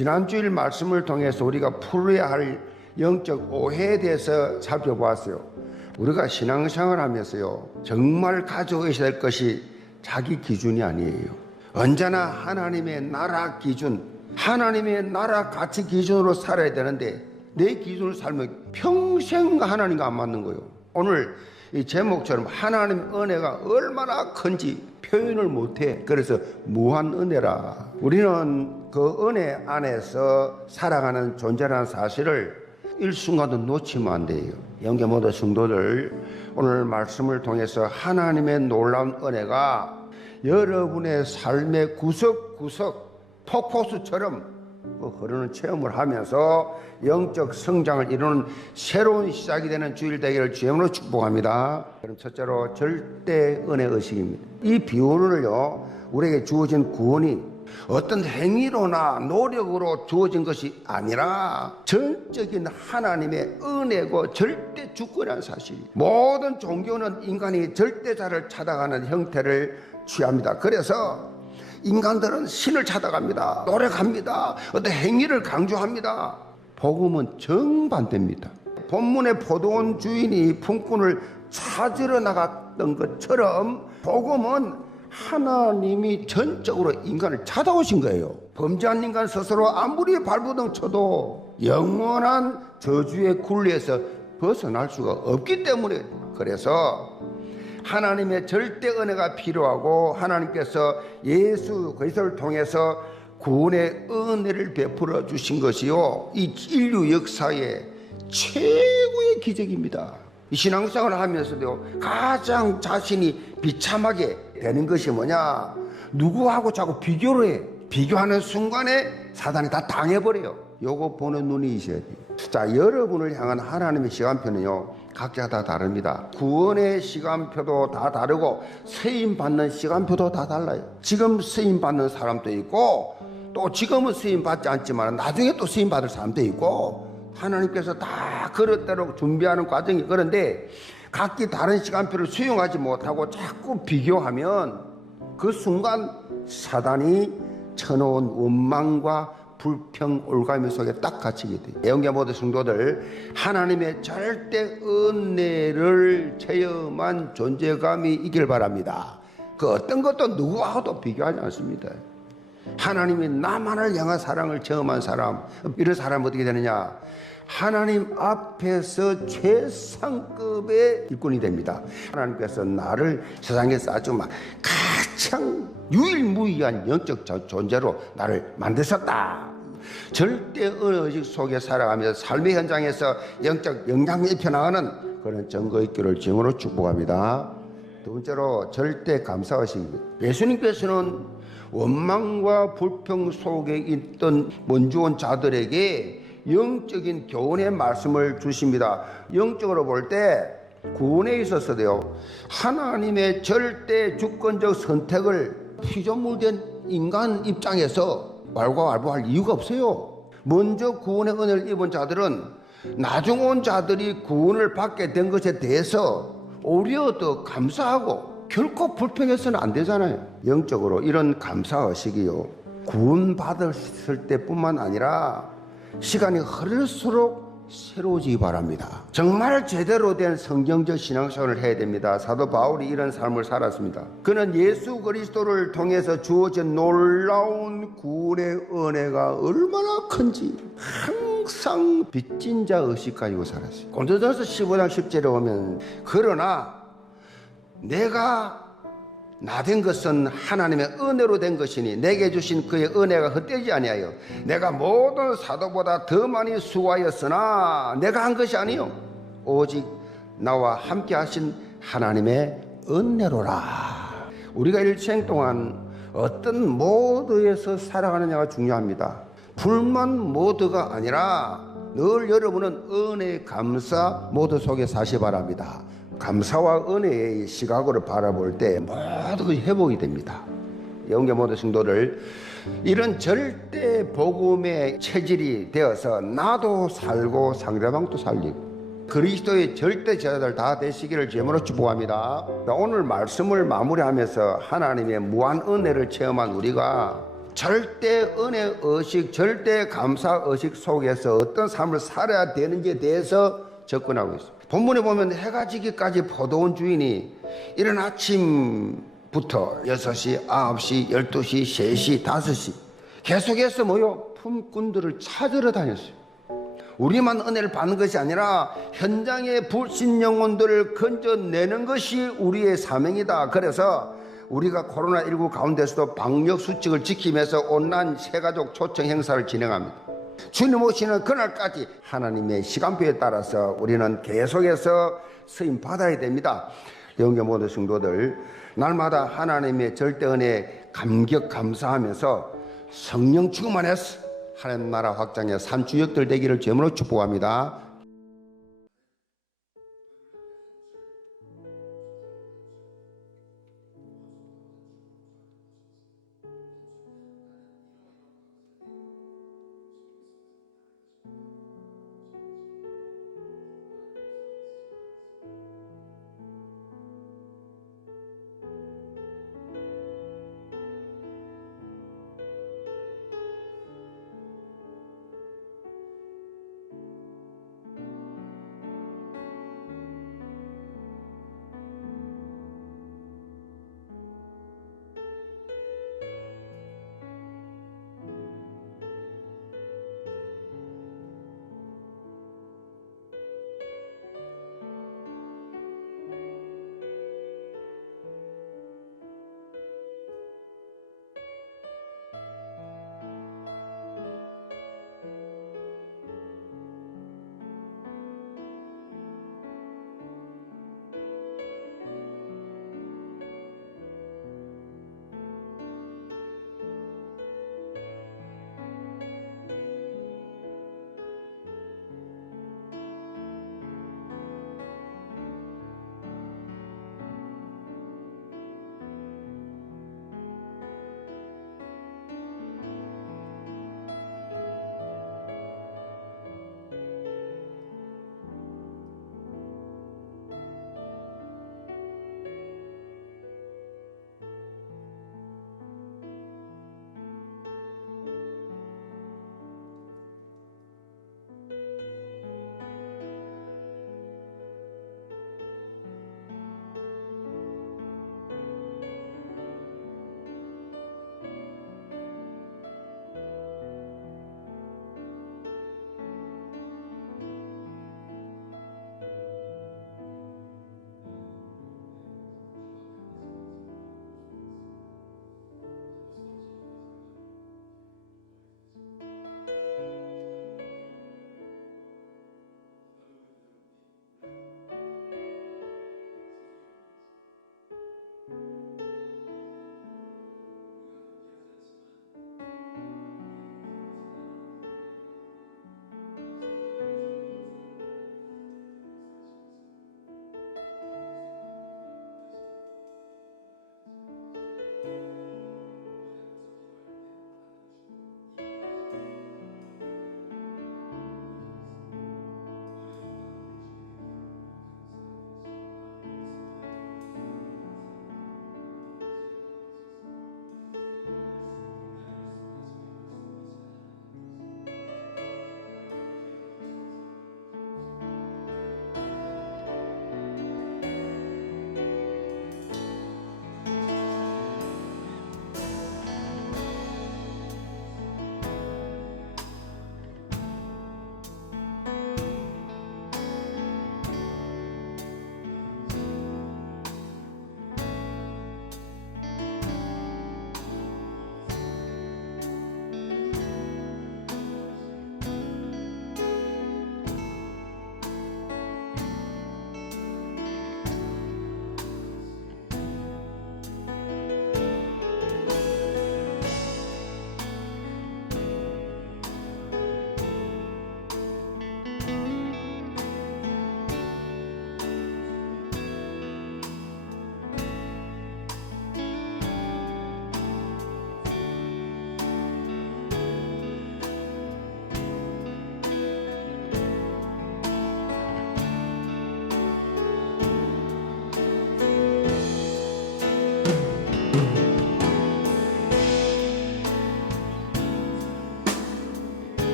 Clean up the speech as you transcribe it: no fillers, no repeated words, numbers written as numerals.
지난 주일 말씀을 통해서 우리가 풀어야 할 영적 오해에 대해서 살펴보았어요. 우리가 신앙생활 하면서요, 정말 가지고 있어야 될 것이 자기 기준이 아니에요. 언제나 하나님의 나라 기준, 하나님의 나라 가치 기준으로 살아야 되는데 내 기준으로 살면 평생 하나님과 안 맞는 거예요. 오늘 이 제목처럼 하나님의 은혜가 얼마나 큰지 표현을 못해. 그래서 무한 은혜라. 우리는 그 은혜 안에서 살아가는 존재라는 사실을 일순간도 놓치면 안 돼요. 영계 모든 성도들, 오늘 말씀을 통해서 하나님의 놀라운 은혜가 여러분의 삶의 구석구석 폭포수처럼 흐르는 체험을 하면서 영적 성장을 이루는 새로운 시작이 되는 주일 되기를 주님으로 축복합니다. 그럼 첫째로 절대 은혜 의식입니다. 이 비유를요, 우리에게 주어진 구원이 어떤 행위로나 노력으로 주어진 것이 아니라 전적인 하나님의 은혜고 절대 주권이라는 사실. 모든 종교는 인간이 절대자를 찾아가는 형태를 취합니다. 그래서 인간들은 신을 찾아갑니다. 노력합니다. 어떤 행위를 강조합니다. 복음은 정반대입니다. 본문의 포도원 주인이 품꾼을 찾으러 나갔던 것처럼 복음은 하나님이 전적으로 인간을 찾아오신 거예요. 범죄한 인간 스스로 아무리 발버둥 쳐도 영원한 저주의 굴레에서 벗어날 수가 없기 때문에, 그래서 하나님의 절대 은혜가 필요하고 하나님께서 예수 그리스도를 통해서 구원의 은혜를 베풀어 주신 것이요, 이 인류 역사의 최고의 기적입니다. 이 신앙생활을 하면서도 가장 자신이 비참하게 되는 것이 뭐냐? 누구하고 자꾸 비교를 해. 비교하는 순간에 사단이 다 당해버려요. 요거 보는 눈이 있어야 돼요. 자, 여러분을 향한 하나님의 시간표는요, 각자 다 다릅니다. 구원의 시간표도 다 다르고 쓰임 받는 시간표도 다 달라요. 지금 쓰임 받는 사람도 있고, 또 지금은 쓰임 받지 않지만 나중에 또 쓰임 받을 사람도 있고, 하나님께서 다 그릇대로 준비하는 과정이. 그런데 각기 다른 시간표를 수용하지 못하고 자꾸 비교하면 그 순간 사단이 쳐놓은 원망과 불평, 올가미 속에 딱 갇히게 돼요. 영계 모든 성도들, 하나님의 절대 은혜를 체험한 존재감이 있길 바랍니다. 그 어떤 것도 누구와도 비교하지 않습니다. 하나님이 나만을 향한 사랑을 체험한 사람, 이런 사람은 어떻게 되느냐? 하나님 앞에서 최상급의 일꾼이 됩니다. 하나님께서 나를 세상에 쌓아주면 가장 유일무이한 영적 존재로 나를 만드셨다. 절대 은혜의식 속에 살아가면서 삶의 현장에서 영적 영향을 입혀나가는 그런 증거 있기를 주님으로 축복합니다. 두 번째로 절대 감사의식입니다. 예수님께서는 원망과 불평 속에 있던 먼지온 자들에게 영적인 교훈의 말씀을 주십니다. 영적으로 볼 때 구원에 있어서도요, 하나님의 절대 주권적 선택을 피조물된 인간 입장에서 왈가왈부할 이유가 없어요. 먼저 구원의 은혜를 입은 자들은 나중 온 자들이 구원을 받게 된 것에 대해서 오히려 더 감사하고 결코 불평해서는 안 되잖아요. 영적으로 이런 감사의식이요, 구원받았을 때뿐만 아니라 시간이 흐를수록 새로워지기 바랍니다. 정말 제대로 된 성경적 신앙생활을 해야 됩니다. 사도 바울이 이런 삶을 살았습니다. 그는 예수 그리스도를 통해서 주어진 놀라운 구원의 은혜가 얼마나 큰지 항상 빚진 자 의식 가지고 살았어요. 고린도전서 15장 10절에 보면, 그러나 내가 나 된 것은 하나님의 은혜로 된 것이니 내게 주신 그의 은혜가 헛되지 아니하여 내가 모든 사도보다 더 많이 수고하였으나 내가 한 것이 아니요 오직 나와 함께 하신 하나님의 은혜로라. 우리가 일생 동안 어떤 모드에서 살아가느냐가 중요합니다. 불만 모드가 아니라 늘 여러분은 은혜 감사 모드 속에 사시 바랍니다. 감사와 은혜의 시각으로 바라볼 때 모두 회복이 됩니다. 영계 모든 성도들, 이런 절대 복음의 체질이 되어서 나도 살고 상대방도 살리고 그리스도의 절대 제자들 다 되시기를 주님으로 축복합니다. 오늘 말씀을 마무리하면서 하나님의 무한 은혜를 체험한 우리가 절대 은혜 의식, 절대 감사 의식 속에서 어떤 삶을 살아야 되는지에 대해서 접근하고 있습니다. 본문에 보면 해가 지기까지 포도원 주인이 이른 아침부터 6시, 9시, 12시, 3시, 5시 계속해서 품꾼들을 찾으러 다녔어요. 우리만 은혜를 받는 것이 아니라 현장의 불신 영혼들을 건져내는 것이 우리의 사명이다. 그래서 우리가 코로나19 가운데서도 방역수칙을 지키면서 온라인 새가족 초청 행사를 진행합니다. 주님 오시는 그날까지 하나님의 시간표에 따라서 우리는 계속해서 쓰임 받아야 됩니다. 영계 모든 성도들, 날마다 하나님의 절대 은혜에 감격 감사하면서 성령 충만해서 하나님 나라 확장의 산주역들 되기를 주님으로 축복합니다.